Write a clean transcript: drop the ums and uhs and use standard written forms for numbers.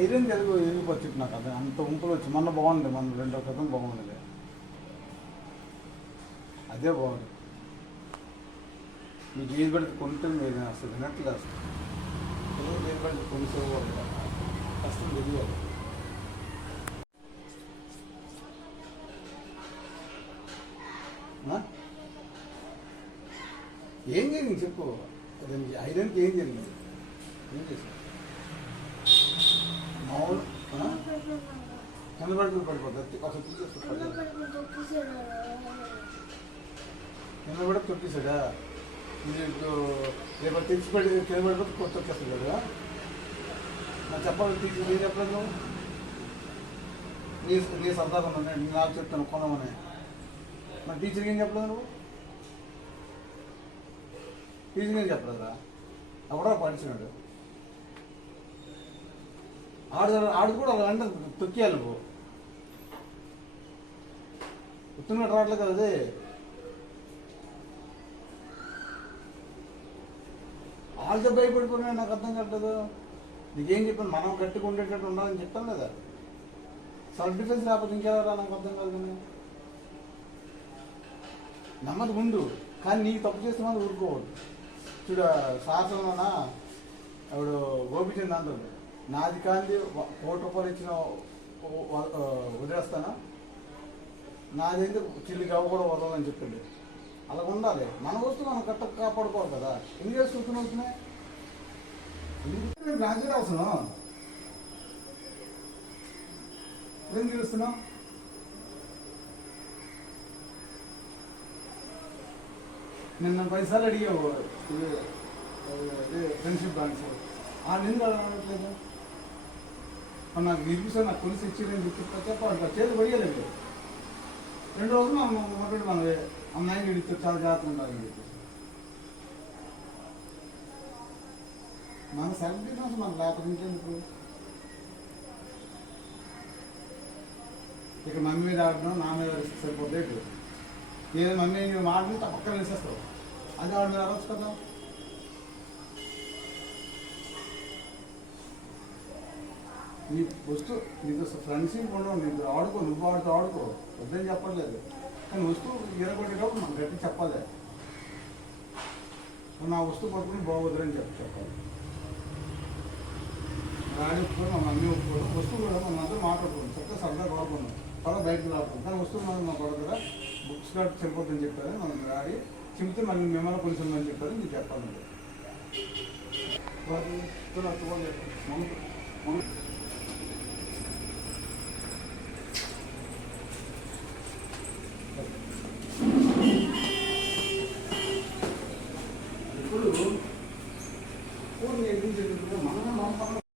Iron Telugu ఎందుకు వచ్చింది నాకు అది అంత ఉంపులు వచ్చి మొన్న బాగుంది, మన 2 క్రితం బాగుంది, అదే బాగుంది. మీకు ఏది పడితే కొంటే మీరు అసలు వినట్లు అసలు పిల్లలు ఏది పడితే కొనిసేవాళ్ళు కష్టం తెలియాలి. ఏం జరిగింది చెప్పు, దానికి ఐరన్కి ఏం జరిగింది, ఏం చేసావు? మామూలు కింద పడిపోతుంది, అసలు తీసేస్తాడు కింద పడి తొక్కేసాడా? మీకు రేపు తెచ్చిపడి కింద పడిపోతే కొత్త వచ్చేస్తుంది కదా. నాకు చెప్పాలి, తీసి నేను చెప్పలేదు నువ్వు, నీ సరదాగా ఉన్నాను, నేను నాకు చెప్తాను కొనమని. మరి టీచర్కి ఏం చెప్పలేదు నువ్వు? టీచర్కి ఏం చెప్పలేదురా? అప్పుడా పడిచినాడు ఆడు కూడా అలా అంటే తొక్కేయాలి నువ్వు, గుర్తున్నట్టు రావట్లేదు కదా అది. వాళ్ళతో భయపడిపోయినా నాకు అర్థం కావట్లేదు. నీకేం చెప్పాను, మనం గట్టిగా ఉండేటట్టు ఉండాలని చెప్పాను కదా. సెల్ఫ్ డిఫెన్స్ లేకపోతే ఇంకెవరా నాకు అర్థం కాదు. కానీ నమ్మది ముందు, కానీ నీకు తప్పు చేస్తే మనం ఊరుకోవద్దు. చూడ శాసనంలోనా ఆవిడ గోపిచంద్ అంటాడు, నాది కాంతి ₹1 ఇచ్చిన వదిలేస్తానా, నాదైతే చిల్లి గవ్వ కూడా వదలని చెప్పింది. అలా ఉండాలి, మన వస్తువు మనం కట్ట కాపాడుకోవాలి కదా. ఎన్ని చేసి అవుతున్నాయి నాకు కూడా అవసరం. ఏం చూస్తున్నావు? నిన్న 10 సార్లు అడిగావు ఫ్రెండ్షిప్ బ్యాంక్స్, ఆ నింద అడగట్లేదు. నాకు నిరూపిస్తాను, నాకు కొలిసి ఇచ్చేదని చెప్పాలి, చేతి పడియలేదు. 2 రోజులు మనం అమ్మాయిని విడితే చాలా జాగ్రత్తగా ఉండాలని చెప్పేసి మన సెల్ఫ్ డిఫెన్స్ మనకు లేకపోతే ఇంకెందుకు. ఇక్కడ మమ్మీ మీద ఆడడం, నా మీద సరిపోతే ఏదో మమ్మీ మాటలు పక్కన వేసేస్తావు, అది ఆవిడ మీద అరవచ్చు కదా. నీ వస్తువు నీకు ఫ్రెండ్షిప్ ఉండవు, నీకు ఆడుకో, నువ్వు ఆడుకో వద్దని చెప్పట్లేదు. కానీ వస్తువు ఎరగొట్టేటప్పుడు మనం గట్టి చెప్పాలి, నా వస్తువు పట్టుకుని బాగోదురని చెప్పాలి. రాని ఒప్పుకోరు, మా మమ్మీ ఒప్పుకోరు, వస్తువు కూడా మనం అందరూ మాట్లాడుకోండి, చక్కగా సరదాగా వాడుకున్నాం, త్వరగా బయటకు రాడుకోండి. కానీ వస్తువు మనం మా కొడ కదా బుక్స్ కార్డు చనిపోతుందని చెప్పారు, మనం రాడి చెబితే మళ్ళీ మిమ్మల్ని పోలీసు ఉందని చెప్పారు. మీకు చెప్పాలండి ఇప్పుడు ఫోన్ మనం